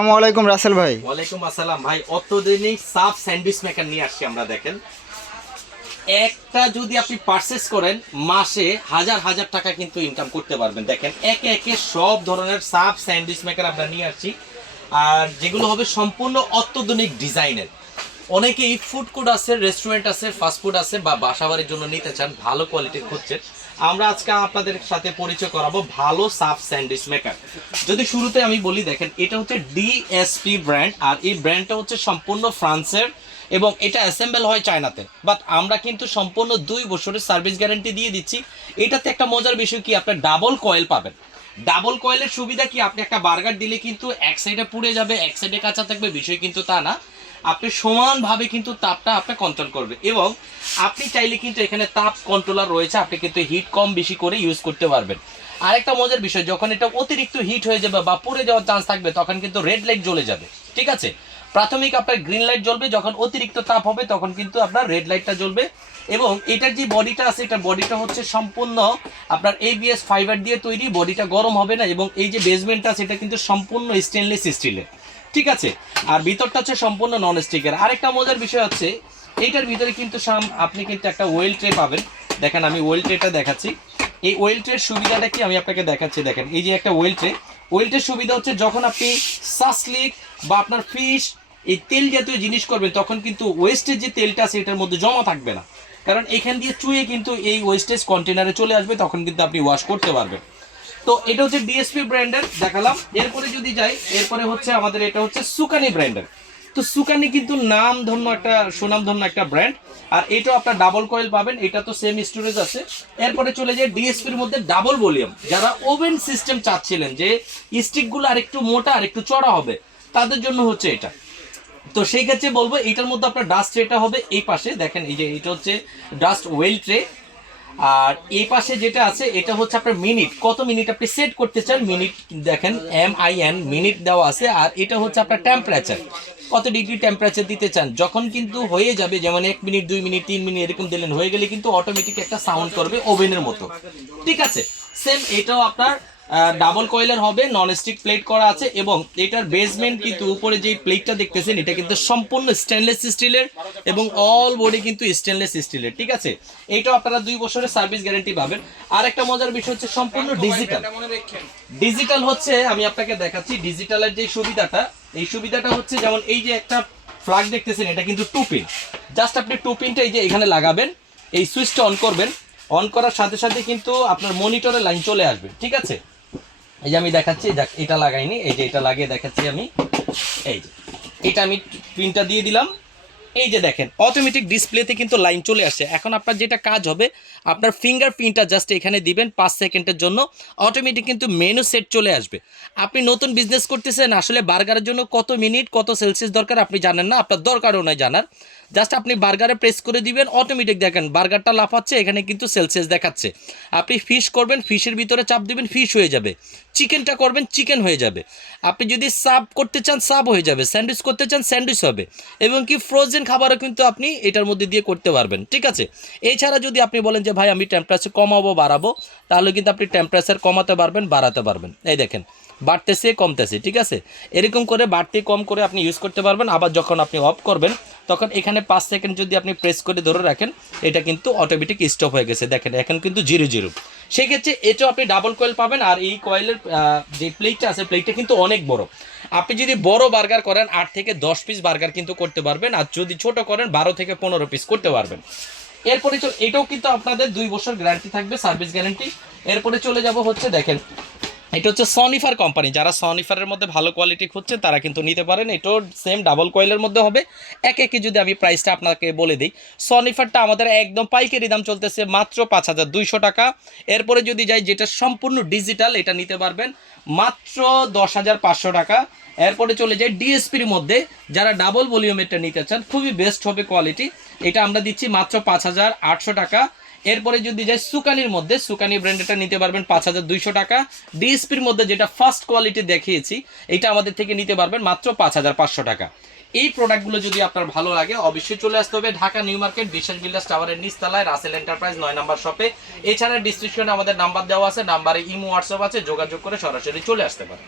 আসসালামু আলাইকুম রাসেল ভাই। ওয়ালাইকুম আসসালাম ভাই। অত্যাধুনিক সাব স্যান্ডউইচ মেকার নিয়ে আসছি আমরা। দেখেন, একটা যদি আপনি পারচেস করেন মাসে হাজার হাজার টাকা কিন্তু ইনকাম করতে পারবেন। দেখেন, একে একে সব ধরনের সাব স্যান্ডউইচ মেকার আমরা নিয়ে আসছি, আর যেগুলো হবে সম্পূর্ণ অত্যাধুনিক ডিজাইনের। অনেকেই ফুড কোর্ট আছে, রেস্টুরেন্ট আছে, ফাস্টফুড আছে, বা বাসাবাড়ির জন্য নিতে চান, ভালো কোয়ালিটির খুঁজছেন, আমরা আজকে আপনাদের সাথে পরিচয় করাবো ভালো সাব স্যান্ডউইচ মেকার। যদি শুরুতে আমি বলি, দেখেন এটা হচ্ছে ডিএসপি ব্র্যান্ড, আর এই ব্র্যান্ডটা হচ্ছে সম্পূর্ণ ফ্রান্সের এবং এটা অ্যাসেম্বল হয় চায়নাতে। বাট আমরা কিন্তু সম্পূর্ণ 2 বছরের সার্ভিস গ্যারান্টি দিয়ে দিচ্ছি। এটাতে একটা মজার বিষয় কি, আপনার ডাবল কয়েল পাবেন। ডাবল কয়েলের সুবিধা কি, আপনি একটা বার্গার দিলে কিন্তু এক সাইডে পুড়ে যাবে, এক সাইডে কাঁচা থাকবে, বিষয় কিন্তু তা না। আপনি সমানভাবে কিন্তু তাপটা আপনি কন্ট্রোল করবে, এবং আপনি চাইলে কিন্তু এখানে তাপ কন্ট্রোলার রয়েছে, আপনি কিন্তু হিট কম বেশি করে ইউজ করতে পারবেন। আরেকটা মজার বিষয়, যখন এটা অতিরিক্ত হিট হয়ে যাবে বা পুড়ে যাওয়ার চান্স থাকবে, তখন কিন্তু রেড লাইট জ্বলে যাবে। ঠিক আছে, প্রাথমিক আপনার গ্রিন লাইট জ্বলবে, যখন অতিরিক্ত তাপ হবে তখন কিন্তু আপনার রেড লাইটটা জ্বলবে। এবং এটার যে বডিটা আছে, এটার বডিটা হচ্ছে সম্পূর্ণ আপনার ABS ফাইবার দিয়ে তৈরি, বডিটা গরম হবে না। এবং এই যে বেসমেন্টটা আছে, এটা কিন্তু সম্পূর্ণ স্টেনলেস স্টিলের। ঠিক আছে, আর ভিতরটা হচ্ছে সম্পূর্ণ নন স্টিকের। আরেকটা মজার বিষয় হচ্ছে, এইটার ভিতরে কিন্তু আপনি কিন্তু একটা ওয়েল ট্রে পাবেন। দেখেন, আমি ওয়েল ট্রেটা দেখাচ্ছি। এই ওয়েল ট্রের সুবিধাটা কি আমি আপনাকে দেখাচ্ছি। দেখেন, এই যে একটা ওয়েল ট্রে, ওয়েল ট্রের সুবিধা হচ্ছে যখন আপনি সাসলিক বা আপনার ফিশ এই তেল জাতীয় জিনিস করবেন, তখন কিন্তু ওয়েস্টের যে তেলটা আছে এটার মধ্যে জমা থাকবে না, কারণ এখান দিয়ে চুয়ে কিন্তু এই ওয়েস্টেজ কন্টেনারে চলে আসবে, তখন কিন্তু আপনি ওয়াশ করতে পারবেন। তো এটা হচ্ছে ডিএসপি ব্র্যান্ডের দেখালাম। এরপরে যদি যাই, এরপরে হচ্ছে আমাদের এটা হচ্ছে সুকানি ব্র্যান্ডের। তো সুকানি কিন্তু নামধন্য একটা সুনামধন্য একটা ব্র্যান্ড, আর এটাও আপনার ডাবল কয়েল পাবেন, এটা তো সেম স্টোরেজ আছে। এরপরে চলে যায় ডিএসপির মধ্যে ডাবল ভলিউম। যারা ওভেন সিস্টেম চাচ্ছিলেন যে স্টিকগুলো আর একটু মোটা আর একটু চড়া হবে, তাদের জন্য হচ্ছে এটা। তো সেই ক্ষেত্রে বলবো, এটার মধ্যে আপনার ডাস্ট ট্রেটা হবে এই পাশে। দেখেন, এই যে এটা হচ্ছে ডাস্ট ওয়েল ট্রে। আর এই পাশে যেটা আছে, এটা হচ্ছে আপনার মিনিট, কত মিনিট আপনি সেট করতে চান মিনিট। দেখেন, MIN মিনিট দেওয়া আছে। আর এটা হচ্ছে আপনার টেম্পারেচার, কত ডিগ্রি টেম্পারেচার দিতে চান। যখন কিন্তু হয়ে যাবে, যেমন 1 মিনিট 2 মিনিট 3 মিনিট এরকম দিলেন, হয়ে গেলে কিন্তু অটোমেটিক একটা সাউন্ড করবে ওভেনের মতো। ঠিক আছে, সেম এটাও আপনার ডাবল কয়েলের হবে, নন স্টিক প্লেট করা আছে। এবং এটার বেসমেন্ট কিন্তু উপরে যে প্লেটটা দেখতেছেন, এটা কিন্তু সম্পূর্ণ স্টেনলেস স্টিলের, এবং অল বডি কিন্তু স্টেনলেস স্টিলের। ঠিক আছে, এইটাও আপনারা 2 বছরের সার্ভিস গ্যারান্টি পাবেন। আর একটা মজার বিষয় হচ্ছে সম্পূর্ণ ডিজিটাল। ডিজিটাল হচ্ছে, আমি আপনাকে দেখাচ্ছি ডিজিটালের যে সুবিধাটা। এই সুবিধাটা হচ্ছে, যেমন এই যে একটা ফ্ল্যাগ দেখতেছেন, এটা কিন্তু 2 পিন। জাস্ট আপনি 2 পিনটা এই যে এখানে লাগাবেন, এই সুইচটা অন করবেন, অন করার সাথে সাথে কিন্তু আপনার মনিটরের লাইন চলে আসবে। ঠিক আছে, এই যে আমি দেখাচ্ছি, এটা লাগাইনি, এই যে এটা লাগিয়ে দেখাচ্ছি আমি। এই যে এটা আমি পিনটা দিয়ে দিলাম, এই যে দেখেন অটোমেটিক ডিসপ্লেতে কিন্তু লাইন চলে আসে। এখন আপনার যেটা কাজ হবে, আপনার ফিঙ্গার প্রিন্টটা জাস্ট এখানে দিবেন 5 সেকেন্ডের জন্য, অটোমেটিক কিন্তু মেনু সেট চলে আসবে। আপনি নতুন বিজনেস করতেছেন, আসলে বার্গারের জন্য কত মিনিট কত সেলসিয়াস দরকার আপনি জানেন না, আপনার দরকারও নয় জানার। জাস্ট আপনি বার্গারে প্রেস করে দিবেন, অটোমেটিক দেখেন বার্গারটা লাফাচ্ছে, এখানে কিন্তু সেলসিয়াস দেখাচ্ছে। আপনি ফিশ করবেন, ফিশের ভিতরে চাপ দিবেন, ফিশ হয়ে যাবে। চিকেনটা করবেন, চিকেন হয়ে যাবে। আপনি যদি সাব করতে চান, সাব হয়ে যাবে। স্যান্ডউইচ করতে চান, স্যান্ডউইচ হবে। এবং কি ফ্রোজেন খাবারও কিন্তু আপনি এটার মধ্যে দিয়ে করতে পারবেন। ঠিক আছে, এছাড়া যদি আপনি বলেন যে ভাই আমি টেম্পারেচার কমাবো বাড়াবো, তাহলে কিন্তু আপনি টেম্পারেচার কমাতে পারবেন, বাড়াতে পারবেন। এই দেখেন, বাড়তেছে কমতেছে। ঠিক আছে, এরকম করে বাড়তে কম করে আপনি ইউজ করতে পারবেন। আবার যখন আপনি অফ করবেন, তখন এখানে 5 সেকেন্ড যদি আপনি প্রেস করে ধরে রাখেন, এটা কিন্তু অটোমেটিক স্টপ হয়ে গেছে। দেখেন, এখন কিন্তু 0 সেক্ষেত্রে এটাও আপনি ডাবল কয়েল পাবেন। আর এই কয়েলের যে প্লেটটা আছে, প্লেটটা কিন্তু অনেক বড়। আপনি যদি বড় বার্গার করেন, 8 থেকে 10 পিস বার্গার কিন্তু করতে পারবেন, আর যদি ছোট করেন 12 থেকে 15 পিস করতে পারবেন। এরপরে এটাও কিন্তু আপনাদের 2 বছর গ্যারান্টি থাকবে, সার্ভিস গ্যারান্টি। এরপরে চলে যাব হচ্ছে, দেখেন এটা হচ্ছে সনিফার কোম্পানি। যারা সনিফারের মধ্যে ভালো কোয়ালিটি খুঁজছে, তারা কিন্তু নিতে পারেন। এটাও সেম ডাবল কয়েলের মধ্যে হবে। একে যদি আমি প্রাইসটা আপনাকে বলে দিই, সনিফারটা আমাদের একদম পাইকারি দাম চলতেছে মাত্র 5200 টাকা। এরপরে যদি যাই, যেটা সম্পূর্ণ ডিজিটাল, এটা নিতে পারবেন মাত্র 10,500 টাকা। এরপরে চলে যাই ডিএসপির মধ্যে, যারা ডাবল ভলিউমেরটা নিতে চান, খুবই বেস্ট হবে কোয়ালিটি, এটা আমরা দিচ্ছি মাত্র 5800 টাকা। এরপরে যদি যাই সুকানির মধ্যে, সুকানি ব্র্যান্ডটা নিতে পারবেন 5200 টাকা। ডিএসপির মধ্যে যেটা ফার্স্ট কোয়ালিটি দেখিয়েছি, এটা আমাদের থেকে নিতে পারবেন মাত্র 5500 টাকা। এই প্রোডাক্টগুলো যদি আপনার ভালো লাগে, অবশ্যই চলে আসতে হবে ঢাকা নিউ মার্কেট বিশ্বাস বিল্ডার্স টাওয়ারের নিচতলায় রাসেল এন্টারপ্রাইজ 9 নম্বর শপে। এছাড়া ডিসক্রিপশনে আমাদের নাম্বার দেওয়া আছে, নাম্বারে ইমো হোয়াটসঅ্যাপ আছে, যোগাযোগ করে সরাসরি চলে আসতে পারেন।